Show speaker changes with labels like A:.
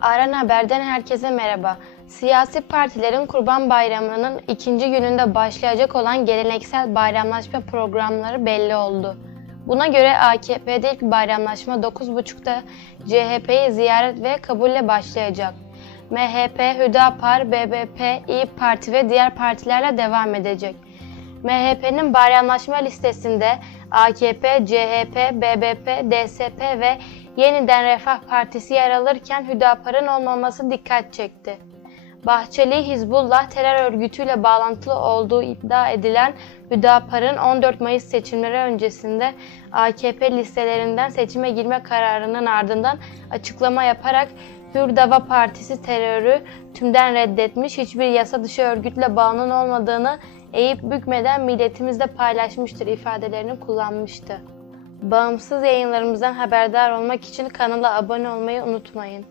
A: Aran Haber'den herkese merhaba. Siyasi partilerin Kurban Bayramı'nın ikinci gününde başlayacak olan geleneksel bayramlaşma programları belli oldu. Buna göre AKP'de ilk bayramlaşma 9.30'da CHP'yi ziyaret ve kabulle başlayacak. MHP, Hüdapar, BBP, İyi Parti ve diğer partilerle devam edecek. MHP'nin bayramlaşma listesinde AKP, CHP, BBP, DSP ve Yeniden Refah Partisi yer alırken Hüdapar'ın olmaması dikkat çekti. Bahçeli, Hizbullah terör örgütüyle bağlantılı olduğu iddia edilen Hüdapar'ın 14 Mayıs seçimleri öncesinde AKP listelerinden seçime girme kararının ardından açıklama yaparak Hürdava Partisi terörü tümden reddetmiş, hiçbir yasa dışı örgütle bağının olmadığını eğip bükmeden milletimizle paylaşmıştır ifadelerini kullanmıştı. Bağımsız yayınlarımızdan haberdar olmak için kanala abone olmayı unutmayın.